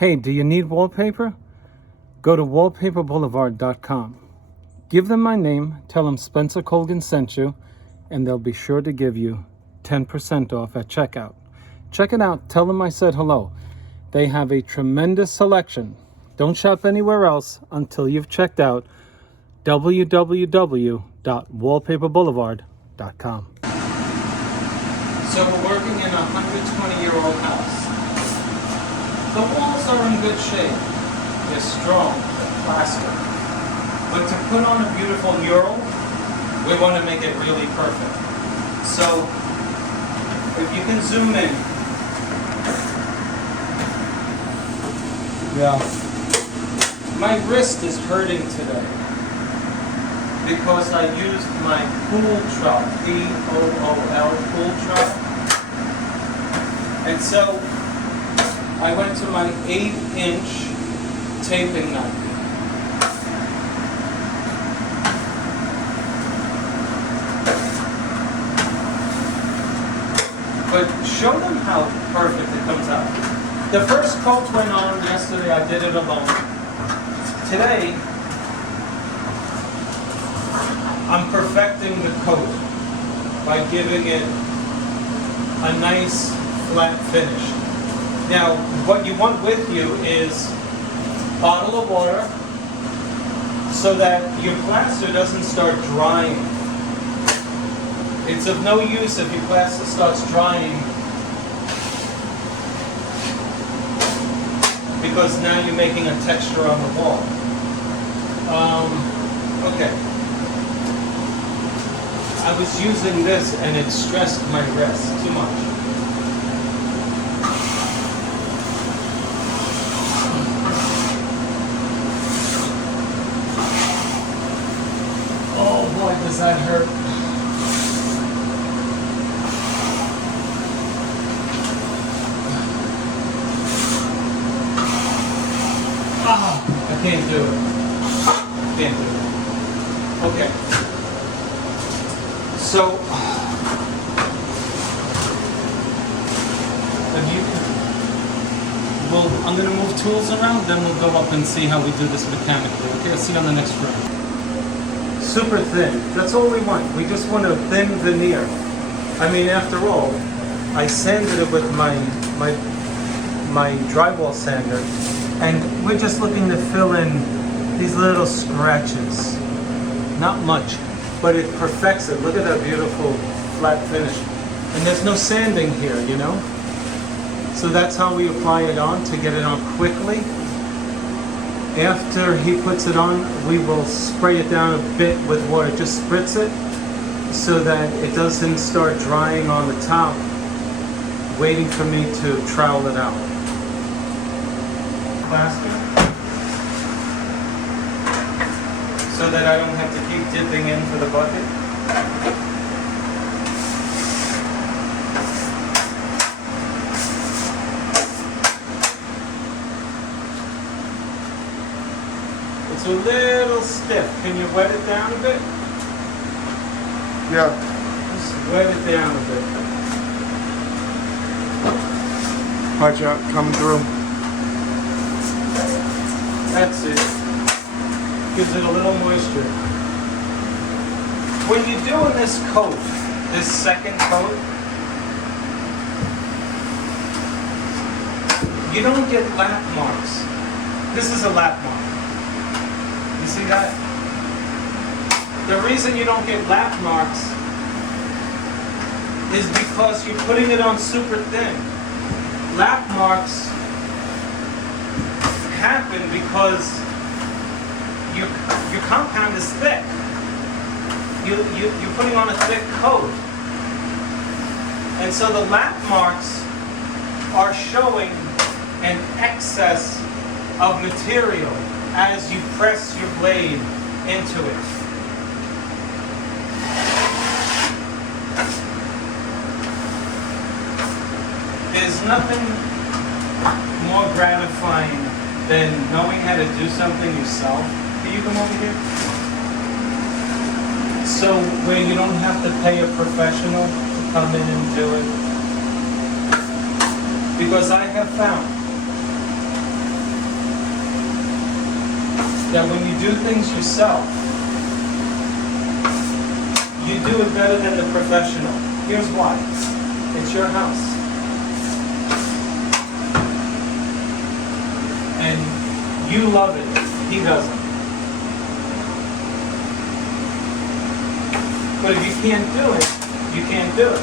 Hey, do you need wallpaper? Go to wallpaperboulevard.com. Give them my name, tell them Spencer Colgan sent you, and they'll be sure to give you 10% off at checkout. Check it out. Tell them I said hello. They have a tremendous selection. Don't shop anywhere else until you've checked out www.wallpaperboulevard.com. So we're working in a 120-year-old house. The walls are in good shape. They're strong, they're plaster. But to put on a beautiful mural, we want to make it really perfect. So if you can zoom in. Yeah. My wrist is hurting today because I used my pool trowel, P-O-O-L, pool trowel. And so I went to my 8-inch taping knife. But show them how perfect it comes out. The first coat went on yesterday, I did it alone. Today, I'm perfecting the coat by giving it a nice flat finish. Now, what you want with you is a bottle of water so that your plaster doesn't start drying. It's of no use if your plaster starts drying because now you're making a texture on the wall. Okay. I was using this and it stressed my wrist too much. Oh boy, does that hurt. I can't do it. Can't do it. Okay. So, if you can, I'm going to move tools around, then we'll go up and see how we do this mechanically. Okay, I'll see you on the next round. Super thin. That's all we want. We just want a thin veneer. I mean, after all, I sanded it with my drywall sander, and we're just looking to fill in these little scratches. Not much, but it perfects it. Look at that beautiful flat finish. And there's no sanding here, you know? So that's how we apply it on to get it on quickly. After he puts it on, we will spray it down a bit with water. Just spritz it so that it doesn't start drying on the top, waiting for me to trowel it out. Plaster. So that I don't have to keep dipping into the bucket. It's a little stiff. Can you wet it down a bit? Yeah. Just wet it down a bit. Watch out, coming through. That's it. Gives it a little moisture. When you're doing this coat, this second coat, you don't get lap marks. This is a lap mark. You see that? The reason you don't get lap marks is because you're putting it on super thin. Lap marks happen because your compound is thick. You're putting on a thick coat. And so the lap marks are showing an excess of material as you press your blade into it. There's nothing more gratifying than knowing how to do something yourself. Can you come over here? So where you don't have to pay a professional to come in and do it. Because I have found that when you do things yourself, you do it better than the professional. Here's why. It's your house. And you love it. He doesn't. But if you can't do it, you can't do it.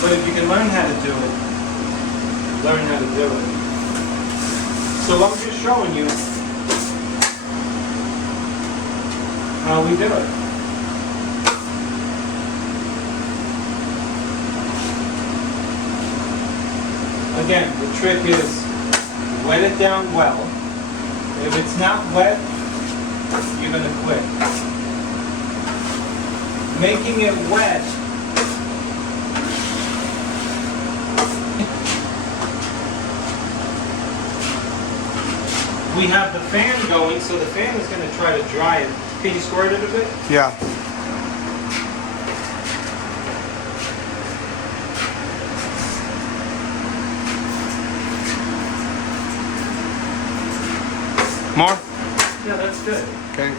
But if you can learn how to do it, learn how to do it. So I'm just showing you how we do it. Again, the trick is wet it down well. If it's not wet, you're going to quit. Making it wet we have the fan going, so the fan is going to try to dry it. Can you squirt it a bit? Yeah. More? Yeah, that's good. Okay.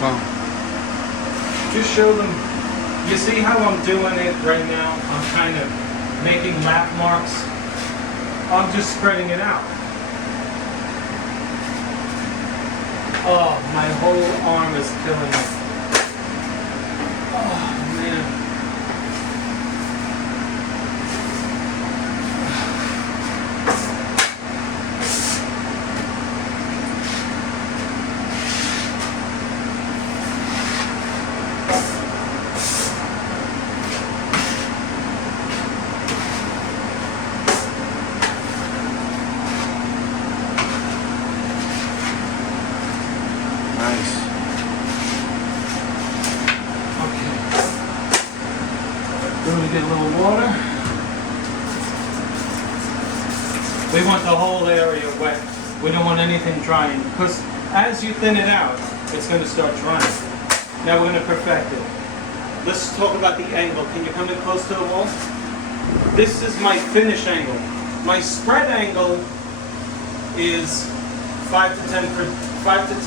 Wow. Just show them. You see how I'm doing it right now? I'm kind of making lap marks. I'm just spreading it out. Oh, my whole arm is killing me. Oh, man. Nice. Okay. Then we get a little water. We want the whole area wet. We don't want anything drying, because as you thin it out, it's going to start drying. Now we're going to perfect it. Let's talk about the angle. Can you come in close to the wall? This is my finish angle. My spread angle is 5 to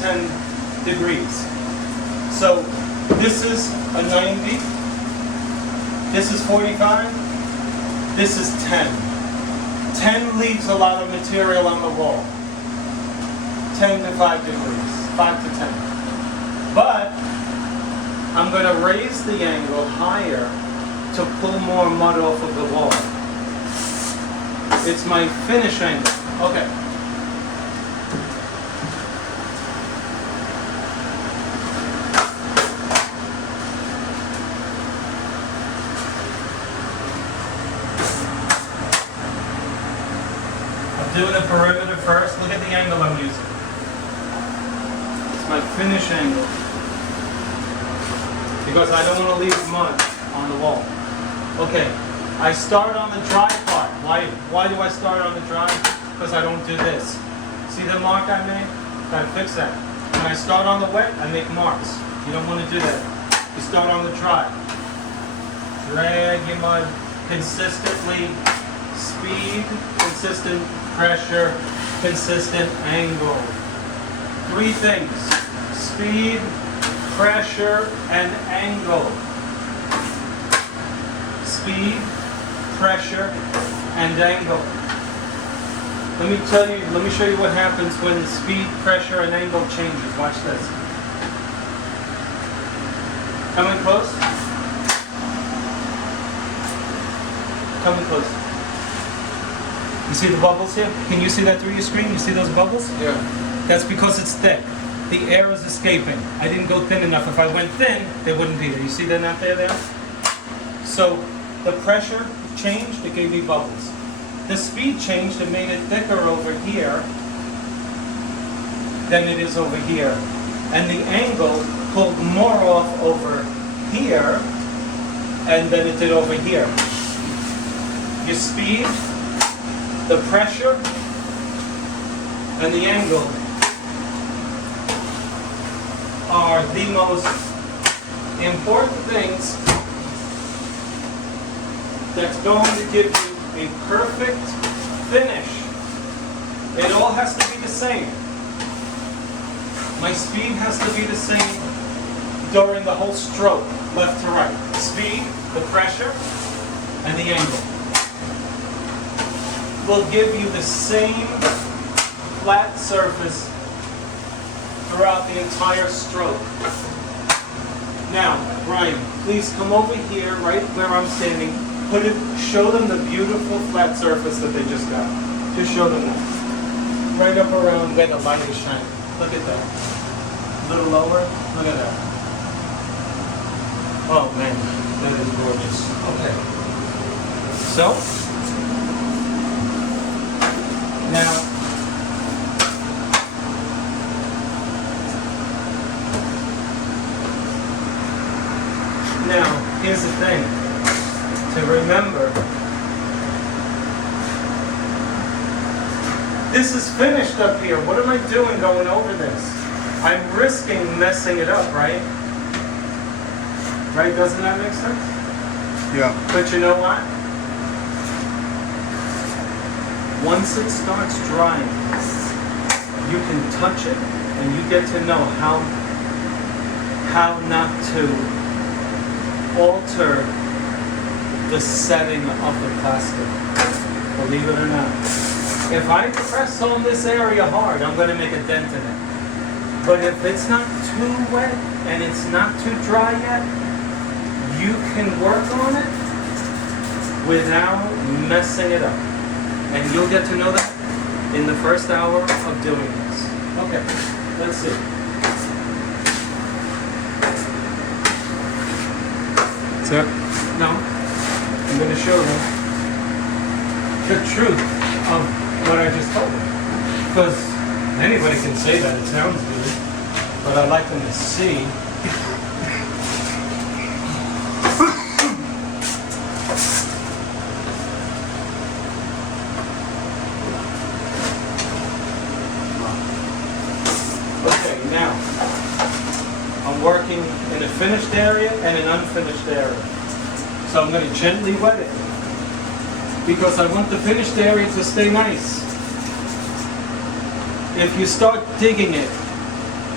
10 degrees. So this is a 90, this is 45, this is 10. 10 leaves a lot of material on the wall. 10 to 5 degrees, 5 to 10. But I'm going to raise the angle higher to pull more mud off of the wall. It's my finish angle. Okay. Doing the perimeter first. Look at the angle I'm using. It's my finish angle. Because I don't want to leave mud on the wall. Okay, I start on the dry part. Why do I start on the dry? Because I don't do this. See the mark I made? Gotta fix that. When I start on the wet, I make marks. You don't want to do that. You start on the dry. Drag your mud consistently. Speed, consistent pressure, consistent angle. 3 things: speed, pressure, and angle. Speed, pressure, and angle. Let me show you what happens when the speed, pressure, and angle changes. Watch this. Come in close. Come in close. You see the bubbles here? Can you see that through your screen? You see those bubbles? Yeah. That's because it's thick. The air is escaping. I didn't go thin enough. If I went thin, they wouldn't be there. You see they're not there? So the pressure changed, it gave me bubbles. The speed changed, it made it thicker over here than it is over here. And the angle pulled more off over here and than it did over here. Your speed, the pressure, and the angle are the most important things that's going to give you a perfect finish. It all has to be the same. My speed has to be the same during the whole stroke, left to right. Speed, the pressure, and the angle will give you the same flat surface throughout the entire stroke. Now, Brian, please come over here, right where I'm standing. Show them the beautiful flat surface that they just got. Just show them that. Right up around where the light is shining. Look at that. A little lower. Look at that. Oh man, that is gorgeous. Okay. So, now, here's the thing. To remember, this is finished up here. What am I doing going over this? I'm risking messing it up, right? Right? Doesn't that make sense? Yeah. But you know what? Once it starts drying, you can touch it and you get to know how not to alter the setting of the plastic. Believe it or not. If I press on this area hard, I'm going to make a dent in it. But if it's not too wet and it's not too dry yet, you can work on it without messing it up. And you'll get to know that in the first hour of doing this. Okay, let's see. That's it? No, I'm going to show them the truth of what I just told them. Because anybody can say that it sounds good, but I like them to see. Okay, now, I'm working in a finished area and an unfinished area. So I'm going to gently wet it because I want the finished area to stay nice. If you start digging it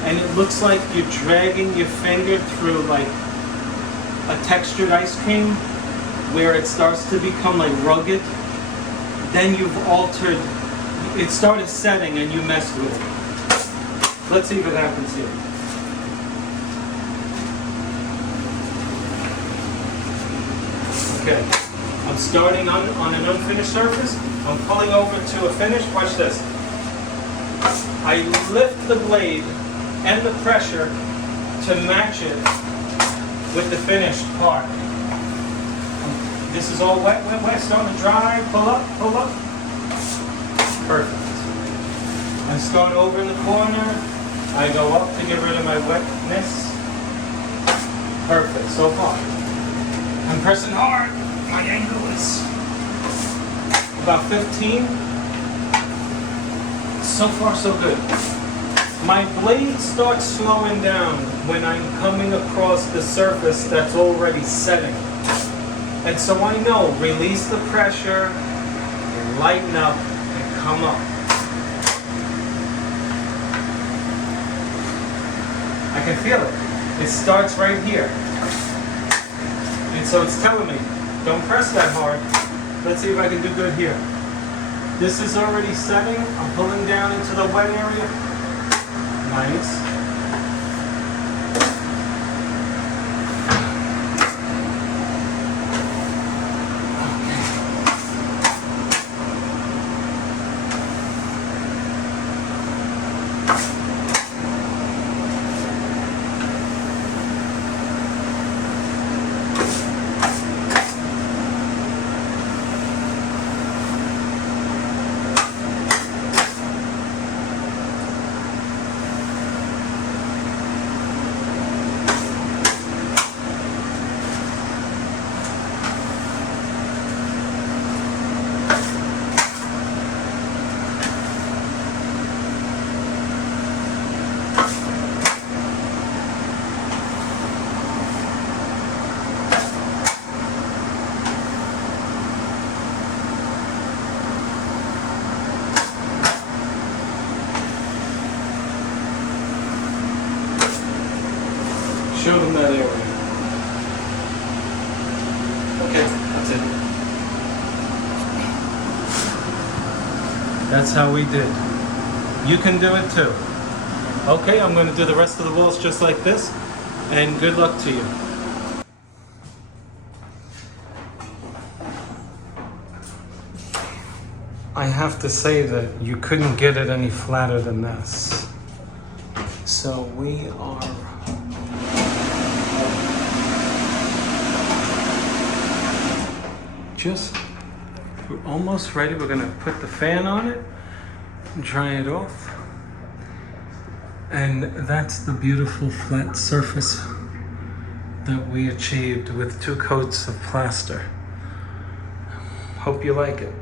and it looks like you're dragging your finger through like a textured ice cream where it starts to become like rugged, then you've altered, it started setting and you messed with it. Let's see what happens here. Okay, I'm starting on an unfinished surface. I'm pulling over to a finish. Watch this. I lift the blade and the pressure to match it with the finished part. This is all wet, wet, wet, starting to dry. Pull up, pull up. Perfect. I'm starting over in the corner. I go up to get rid of my wetness. Perfect, so far. I'm pressing hard. My angle is about 15. So far, so good. My blade starts slowing down when I'm coming across the surface that's already setting. And so I know, release the pressure, and lighten up, and come up. I can feel it. It starts right here. And so it's telling me, don't press that hard. Let's see if I can do good here. This is already setting. I'm pulling down into the wet area. Nice. Show them that area. Okay, that's it. That's how we did. You can do it too. Okay, I'm going to do the rest of the walls just like this, and good luck to you. I have to say that you couldn't get it any flatter than this. So we are we're almost ready. We're gonna put the fan on it and dry it off. And that's the beautiful flat surface that we achieved with 2 coats of plaster. Hope you like it.